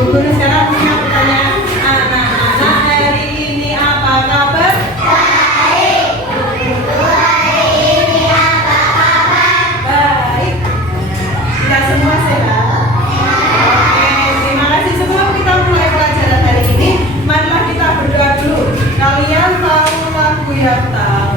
Bu Guru sekarang punya pertanyaan. Anak-anak hari ini apa kabar? Baik. Bu Guru hari ini apa kabar? Baik. Kita semua sehat? Oke, terima kasih semua. Kita mulai pelajaran hari ini. Marilah kita berdoa dulu. Kalian tahu lagu yang tahu?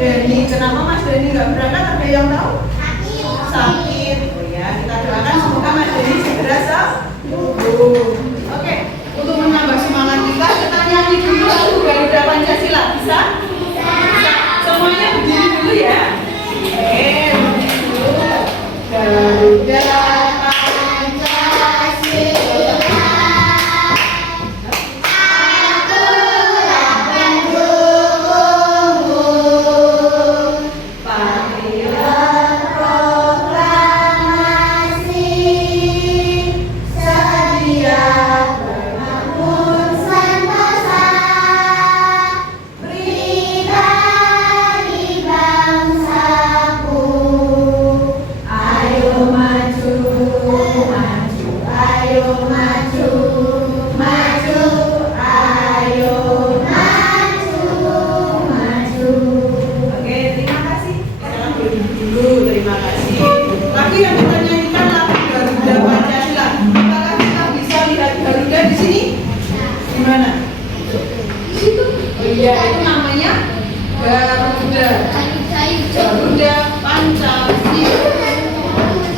Denny, kenapa Mas Denny nggak berangkat? Ada yang tahu? Sakit. Oh ya, kita doakan semoga Mas Denny segera sembuh. Oke, untuk menambah semangat kita nyanyi dulu lagu Garuda Pancasila. Bisa? Bisa. Semuanya berdiri dulu ya. Oke, Garuda Garuda Pancasila.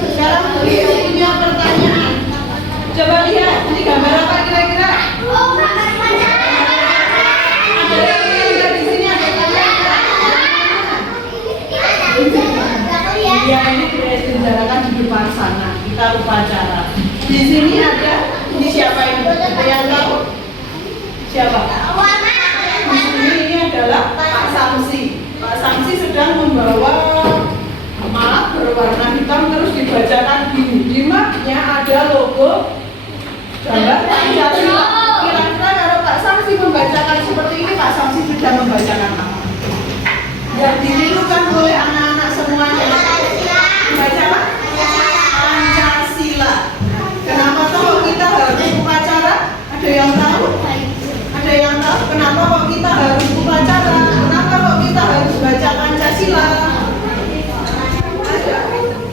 Sekarang punya pertanyaan. Coba lihat, ini gambar apa kira-kira? Oh, gambar Pancasila. Ada yang di sini ada gambar. Iya, ini diselenggarakan di depan sana. Kita upacara. Di sini ada, ini siapa ini? Ada yang tahu? Siapa? Di sini ini adalah Pak Samsi. Pak Samsi sedang membawa map berwarna hitam terus dibacakan gini. Di mapnya ada logo gambar Pancasila. Kira-kira kalau Pak Samsi membacakan seperti ini, Pak Samsi sudah membacakan apa? Yang ditirukan oleh anak-anak semuanya. Membaca apa? Pancasila. Kenapa toh kita harus upacara? Ada yang tahu? Ada yang tahu kenapa kok kita harus upacara? Kenapa kok kita harus baca Pancasila?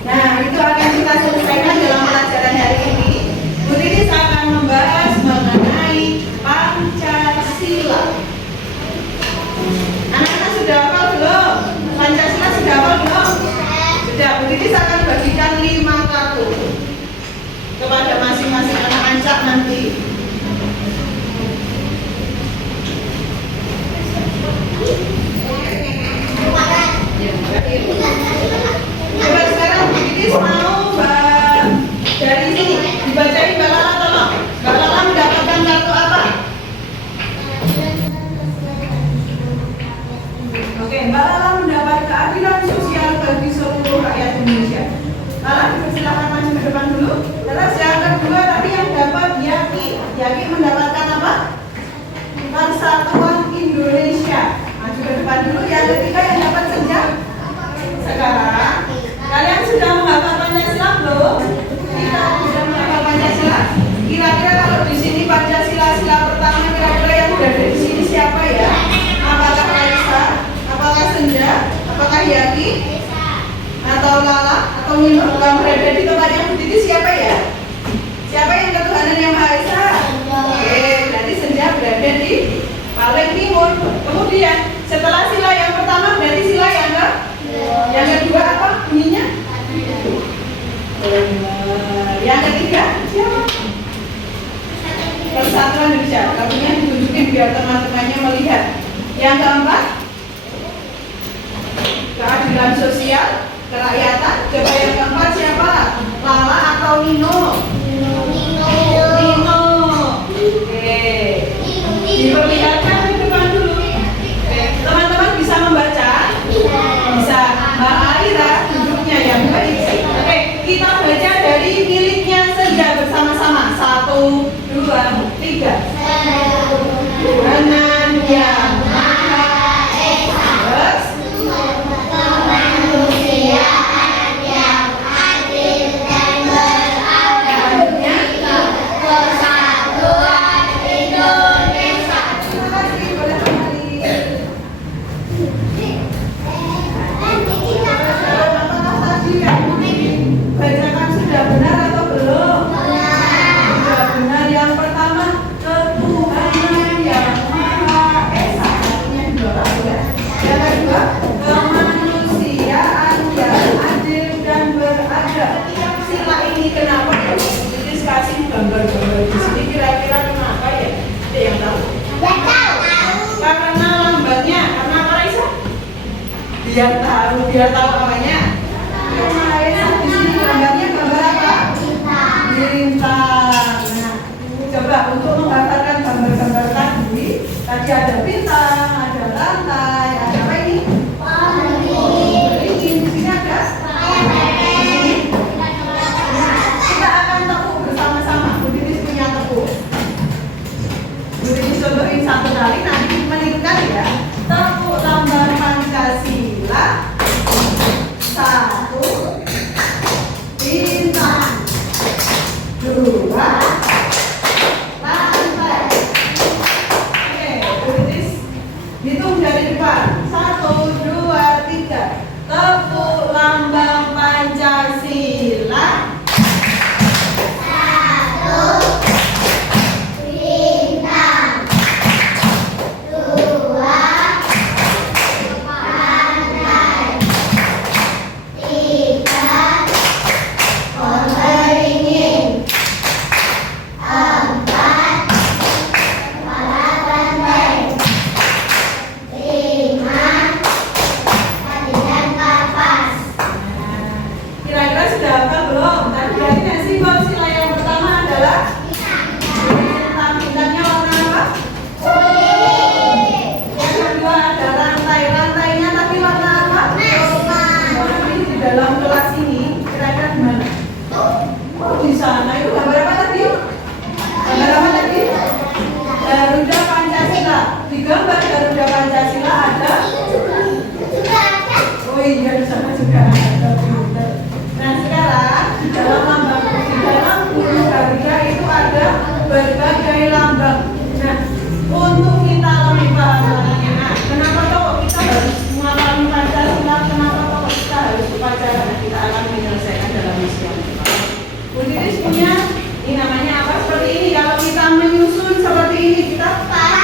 Nah, itu akan kita selesaikan dalam pelajaran hari ini. Bu Titis akan membahas mengenai Pancasila. Anak-anak sudah hafal belum? Pancasila sudah hafal belum? Sudah. Bu Titis akan bagikan 5 kartu kepada masing-masing anak ancak nanti. Coba sekarang Bu Titis mau dari sini dibacain Mbak Lala, tolong. Mbak Lala mendapatkan kartu apa? Oke, Mbak Lala mendapat keadilan sosial bagi seluruh rakyat Indonesia. Lala dipersilakan maju ke depan dulu. Terus yang kedua tadi yang dapat Yaki. Yaki mendapatkan apa? Persatuan Indonesia. Maju ke depan dulu. Yang ketiga yang dapat Senja. Sekarang kalian sudah menghafal Pancasila belum? Kita sudah menghafal Pancasila. Kira-kira kalau di sini Pancasila sila pertama kira-kira yang berada di sini siapa ya? Apakah Raisa? Apakah Senja? Apakah Yaki? Atau Lala? Atau Nino? Yang berada di tempatnya Bu Titis siapa ya? Siapa yang ketuhanan yang Maha Esa? Oke, berarti Senja berada di paling timur. Kemudian setelah sila yang pertama berarti sila yang ke? Yang kedua apa bunyinya? Benar. biar teman-temannya melihat. Yang keempat, keadilan sosial, kerakyatan. Coba yang keempat siapa? Lala atau Nino? Nino. Oke. Diperlihatkan di depan dulu. Oke. Teman-teman bisa membaca? Bisa. Mbak Aira duduknya yang baik. Oke. Kita baca dari miliknya saja bersama-sama. 1, 2, 3. Dengan yang Maha Esa. Terus? Kemanusiaan yang adil dan beradab. Persatuan Indonesia. Terima kasih. Boleh kembali. Apakah tadi yang dibacakan sudah benar atau belum? Sudah benar. Yang pertama, ketuhanan yang Maha Esa. Artinya dua ya. Yang kedua, kemanusiaan yang adil dan beradab. Sila ini kenapa ya? Jadi kasih gambar-gambar di sini kira-kira kenapa ya? Ada yang tahu? Karena lambangnya, karena apa Raisa? Biar tahu namanya. Maha Esa di sini lambangnya gambar apa? Bintang. Nah, coba untuk menggambarkan gambar-gambar tadi ada bintang, ada lantai, ada apa ini? Beringin. Di sini ada? Kita akan tepuk bersama-sama. Budinis punya tepuk. Budinis contohin satu kali, nanti menirukan ya. Tepuk lambang Pancasila. 1, bintang. 2, lantai. Oke, Budinis hitung dari depan. 1, 2, 3. Tepuk lambang Pancasila. 1, bintang. 2, lantai. 3, beringin. 4, kepala banteng. 5, tadian kapas. Kira-kira sudah hafal belum? Tadi berarti nggak sih bahwa sila yang pertama adalah bintang. Bintangnya warna apa? Yang kedua ada rantai. Rantainya tapi warna apa? Ini di dalam kelas ini kira-kira gimana? Oh, di sana itu gambar apa tadi? Gambar apa tadi? Garuda Pancasila. Di gambar Garuda Pancasila ada? Oh iya, di sana juga ada. Nah sekarang di dalam burung Garuda itu ada berbagai lambang. Nah untuk kita lebih paham lagi, nah kenapa toh kita harus mengalami Pancasila? Kenapa toh kita harus upacara? Nah, kita akan menyelesaikan dalam misi yang pertama. Budinis punya ini namanya apa? Seperti ini. Kalau kita menyusun seperti ini kita nanti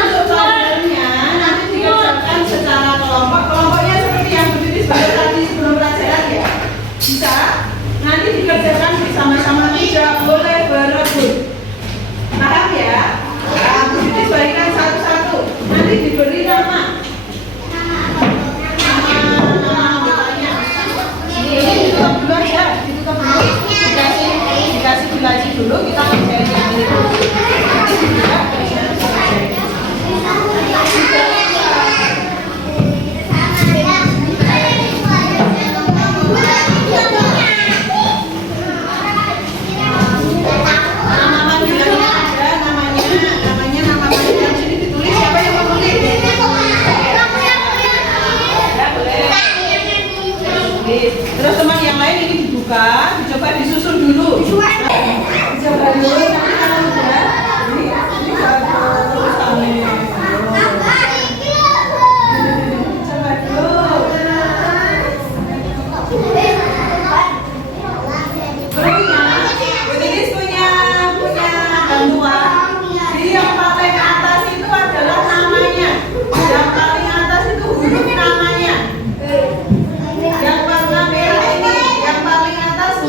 untuk pelajarannya nanti dikerjakan secara kelompok. Kelompoknya seperti yang Budinis baca tadi sebelum pelajaran ya. Bisa nanti dikerjakan bersama-sama, tidak boleh berebut. Paham ya? Nah, Budinis bagikan satu-satu. Nanti diberi nama. Ini ditutup dulu aja, ditutup dulu. Dikasih dilaci dulu, kita kerjain yang ini dulu. Nanti juga nama panggilannya ada, namanya nama panggilan sini ditulis. Siapa yang mau tulis? Ya boleh. Terus teman yang lain ini dibuka, dicoba disusun dulu. Dicoba dulu, nanti kalau udah ini bagus tangannya. Coba dulu. Budinis punya bantuan. Jadi yang paling atas itu adalah namanya. Yang paling atas itu huruf namanya. Yang warna merah ini, yang paling atas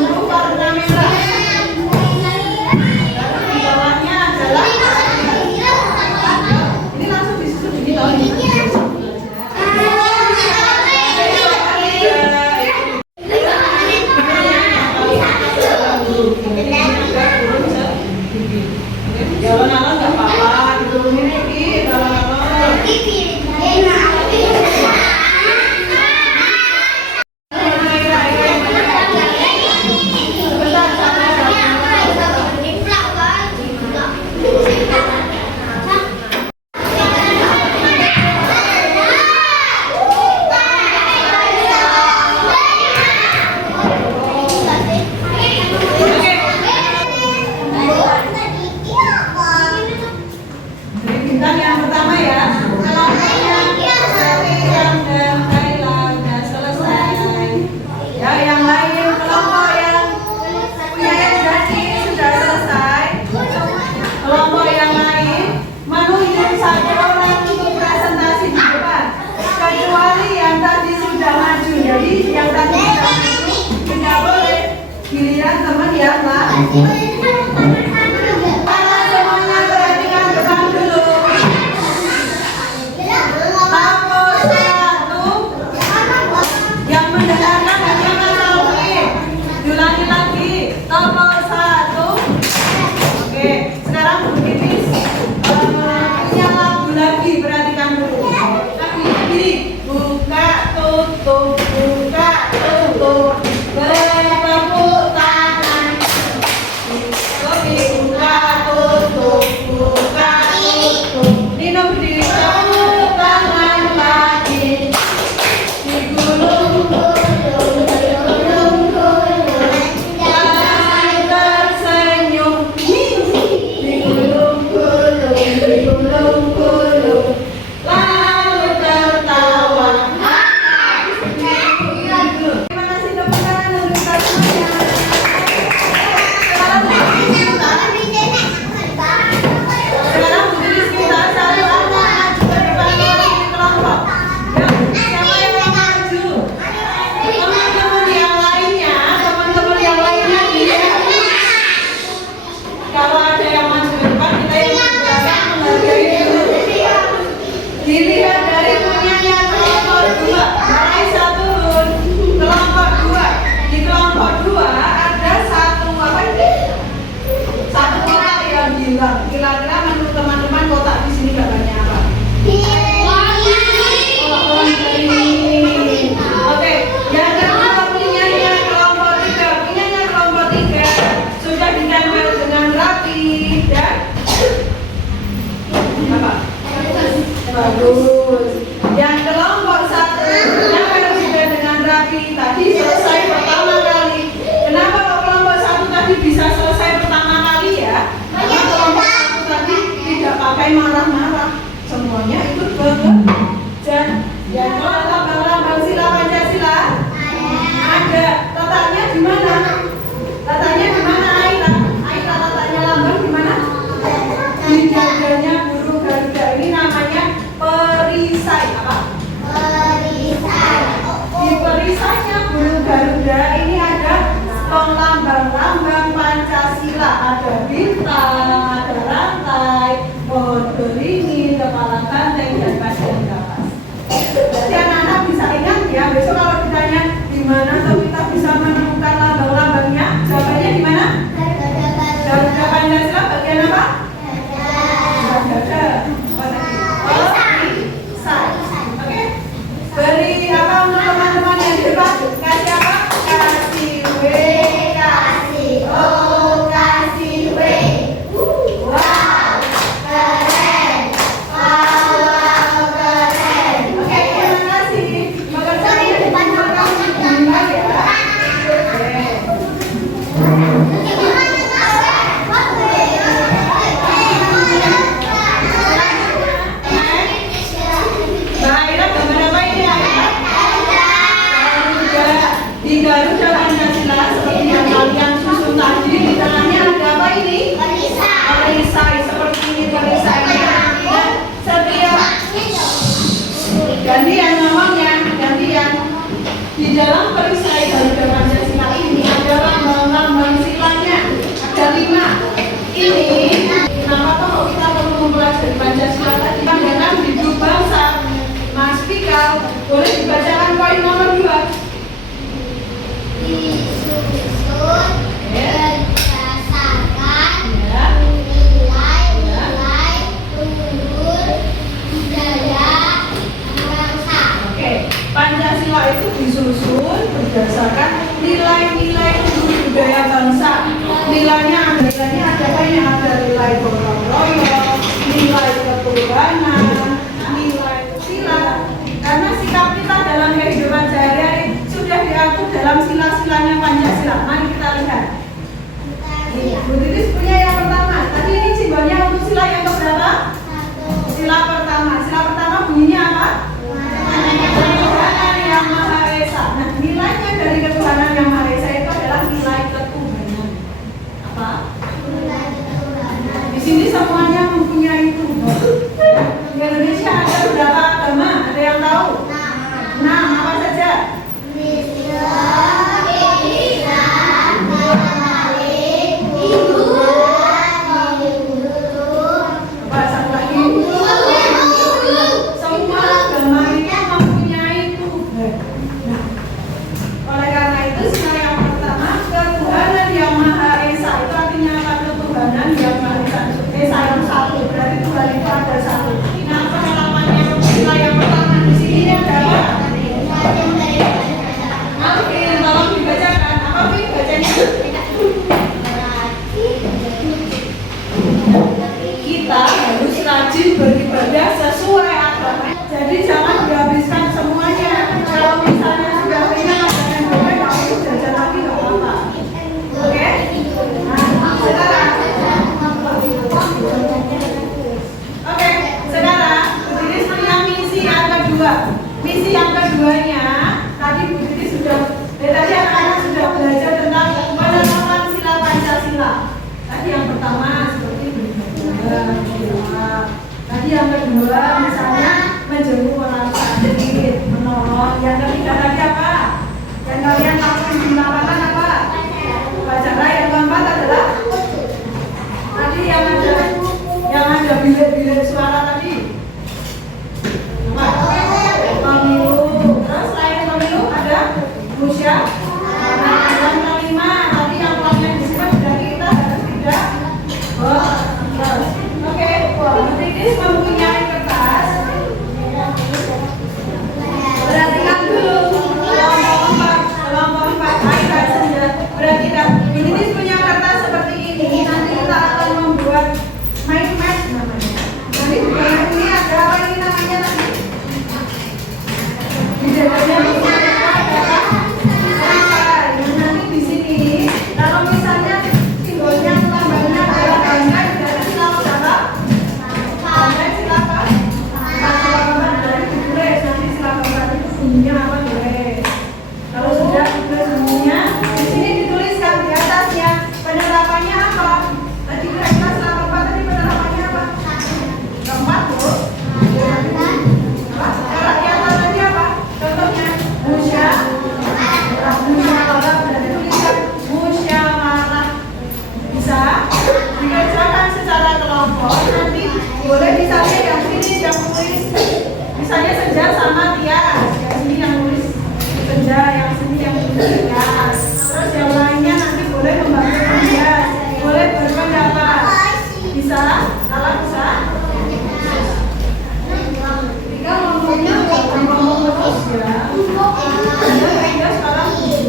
ya. Kelompoknya Ram dan Kaila udah selesai. Ya, yang lain kelompok yang punya jadi sudah selesai. Kelompok yang lain menunjuk satu orang untuk presentasi di depan. Kecuali yang tadi sudah maju. Jadi yang tadi sudah maju tidak boleh. Giliran teman ya, Pak. Semuanya perhatikan depan dulu. Nomor 1 yang mendengarkan hanya Mas. Diulangi lagi. Nomor 1. Oke, sekarang begini. Punya lagu lagi, perhatikan dulu. Lagi begini. Buka tutup, buka tutup. Bertepuk tangan. Buka tutup, buka tutup. Nino berdiri, tepuk tangan lagi. Digulung, gulung, gulung, gulung. Lalu tersenyum. Digulung, gulung, digulung, gulung. Lalu tertawa. Terima kasih tepuk tangan untuk kita semuanya. Sekarang berdiri sekitar satu anak maju ke depan dari kelompok. Ya, siapa yang mau maju? Teman-teman yang lainnya, kalau ada yang maju ke depan, kita yang bergerak menghargai dulu. Dilihat dari punyanya kelompok 2. Raisa turun. Kelompok 2. Di kelompok 2 ada satu kotak yang hilang. Kira-kira menurut teman-teman kotak di sini gambarnya apa? Oke, yang kedua punyanya kelompok 3. Punyanya kelompok 3 sudah ditempel dengan rapi dan apa? Bagus. Yang kelompok 1 ditempel juga dengan rapi. Tadi selesai pertama kali. Kenapa kok kelompok 1 tadi bisa selesai pertama kali ya? Karena kelompok 1 tadi tidak pakai marah-marah. Semuanya ikut bekerja. Yang lambang sila Pancasila ada. Letaknya di mana? Letaknya di mana, Aida? Aida, letaknya lambang di mana? Di dadanya burung Garuda. Ini namanya perisai. Apa? Di perisainya burung Garuda ini ada lambang-lambang Pancasila. Ada bintang, ada rantai, pohon beringin, kepala banteng, dan pasir kapas. Jadi anak-anak bisa ingat ya, besok kalau ditanya di mana tuh kita bisa menemukan lambang-lambangnya, jawabannya di mana? Garuda Pancasila bagian apa? Dada. Perisai. Oke. Beri apa untuk teman-teman yang di depan? Kasih apa? Kasih W, kasih O, kasih W. Wow, keren. Wow, keren. Oke, terima kasih. Bekerja di depan kamu ya. Baiklah, gambar apa ini ya? Di Garuda Pancasila seperti yang kalian susun tadi, di tengahnya ada apa ini? Perisai, seperti ini perisainya. Dan setiap gantian namanya, gantian. Di dalam perisai Garuda Pancasila ini ada lambang-lambang silanya. Ada 5. Ini kenapa kalau kita perlu mempelajari Pancasila tadi? Pandangan hidup bangsa. Mas Fikal, boleh dibacakan poin nomor 2. Disusun berdasarkan Ya. nilai-nilai luhur budaya bangsa. Oke, Pancasila itu disusun berdasarkan nilai-nilai luhur budaya bangsa. Nilainya ada apa ini? Ada nilai gotong royong, nilai ketuhanan, nilai sila. Karena sikap kita dalam kehidupan sehari-hari sudah diatur dalam sila-silanya Pancasila. Mari kita lihat. Bu Titis punya yang pertama. Tadi ini simbolnya untuk sila yang keberapa? Sila pertama. ada bilet-bilet suara tadi? Coba. Pemilu. Terus selain pemilu ada musya. Dan kalimat. Tadi yang pelatihan di sini berarti kita harus tidak bolos. Oke. Titis mempunyai kertas. Perhatikan dulu. Kelompok 4 Aisyah saja. Perhatikan. Titis punya kertas seperti ini. Nanti kita akan membuat mind map namanya. Nanti di dalam ini ada apa ini namanya tadi? Di dalamnya adalah yang nanti di sini. Kalau misalnya simbolnya lambangnya adalah bangga, jadi silakan apa? Bangga silakan. Kalau gambar dari tulis nanti silakan itu bunyinya apa boleh. Kalau sudah tulis bunyinya, di sini dituliskan di atasnya penerapannya apa? Tadi kira-kira selama 4 tadi penerapannya apa? Keempat loh. Kalau di atas tadi apa? Contohnya musyawarah berarti tulisan musyawarah. Bisa dikerjakan secara kelompok. Nanti boleh misalnya yang sini yang tulis, misalnya Senja sama Tias. Yang sini yang tulis Senja, yang sini yang tulis Tias. Terus yang lainnya nanti boleh membantu dia, boleh berpendapat. Bisa? Kalau bisa? Tinggal ngomong terus ya. Anda sekarang dulu.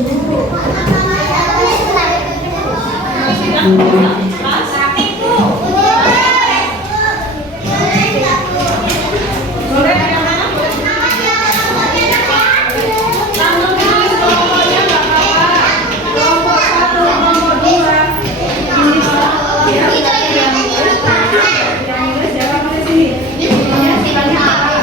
Boleh yang mana? Langsung tulis kelompoknya nggak apa-apa. Kelompok 1, kelompok 2. Ini ya. Yang nulis siapa nulis sini? Ini sifatnya apa?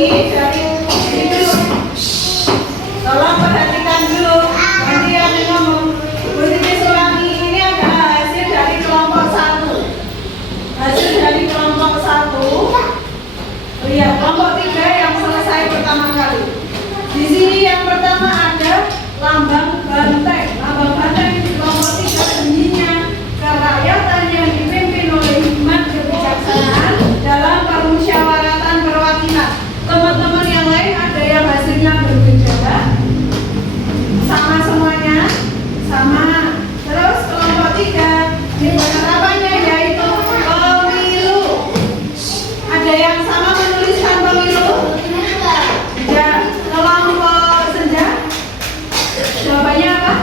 Sulangi dari sini dulu. Tolong perhatikan dulu. Nanti yang ngomong. Bu Siti Sulangi ini adalah hasil dari kelompok 1. Hasil dari kelompok 1. Oh iya, kelompok 3 yang selesai pertama kali. Di sini yang pertama ada lambang banteng. Lambang banteng di kelompok 3 bunyinya kerakyatan yang dipimpin oleh hikmat kebijaksanaan dalam permusyawaratan perwakilan. Teman-teman yang lain ada yang hasilnya berbeda? Sama semuanya? Sama. Terus kelompok 3 di penerapannya yaitu pemilu. Ada yang sama menuliskan pemilu? Ya, kelompok senja. Jawabannya apa?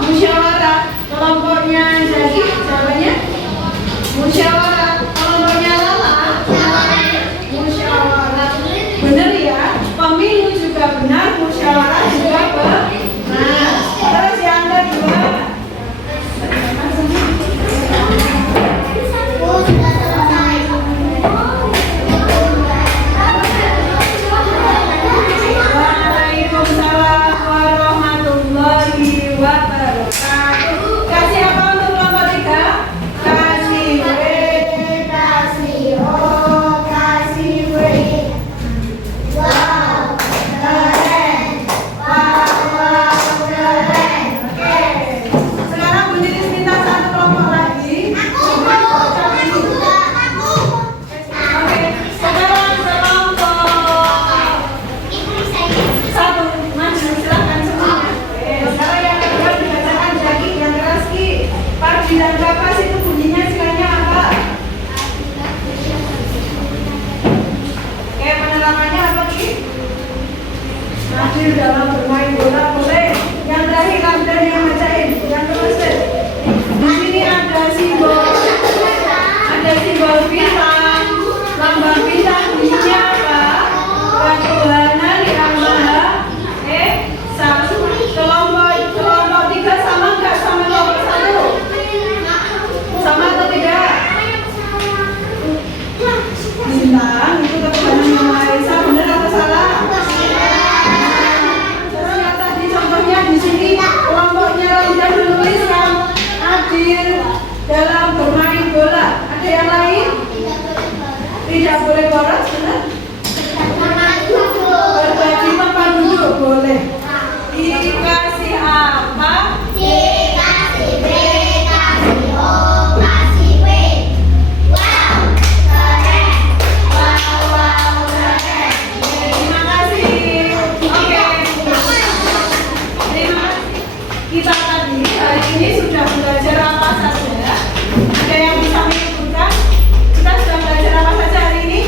Musyawarah. Kelompoknya jadi jawabannya musyawarah. Kelompoknya Lala musyawarah. Benar ya? Pemilu juga benar, musyawarah juga benar. Terus yang kedua. Waalaikumsalam warahmatullahi wabarakatuh. Kasih apa untuk kelompok 3? Kasih W, kasih O, kasih W. Wow, keren. Wow, keren. Oke. Sekarang Bu Ninis minta satu kelompok lagi. Oke. Sekarang kelompok 1. Maju, silakan semuanya. Oke. Sekarang yang kedua dibacakan Jaki, yang keras Ki. Pardi dan Kapas itu bunyinya istilahnya apa? Oke, penerapannya apa Ki? Adil dalam bermain bola boleh. Yang terakhir dan yang bacain, yang terus deh. Di sini ada simbol bintang. Lambang bintang bunyinya apa? Ketuhanan yang Maha Esa. Kelompok 3 sama nggak sama kelompok 1? Sama atau tidak? Bintang itu ketuhanan yang Maha Esa, benar atau salah? Terus tadi contohnya di sini kelompoknya Raidah menuliskan adil dalam bermain bola. Ada yang lain? Tidak boleh boros, benar? Berbagi tempat duduk boleh. Dikasih apa? Dikasih B, kasih O, kasih W. Wow, keren. Wow, keren. Terima kasih. Oke. Terima kasih. Kita tadi hari ini sudah belajar apa saja? Ada yang bisa menyebutkan? Kita sudah belajar apa saja hari ini?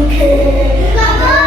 Oke.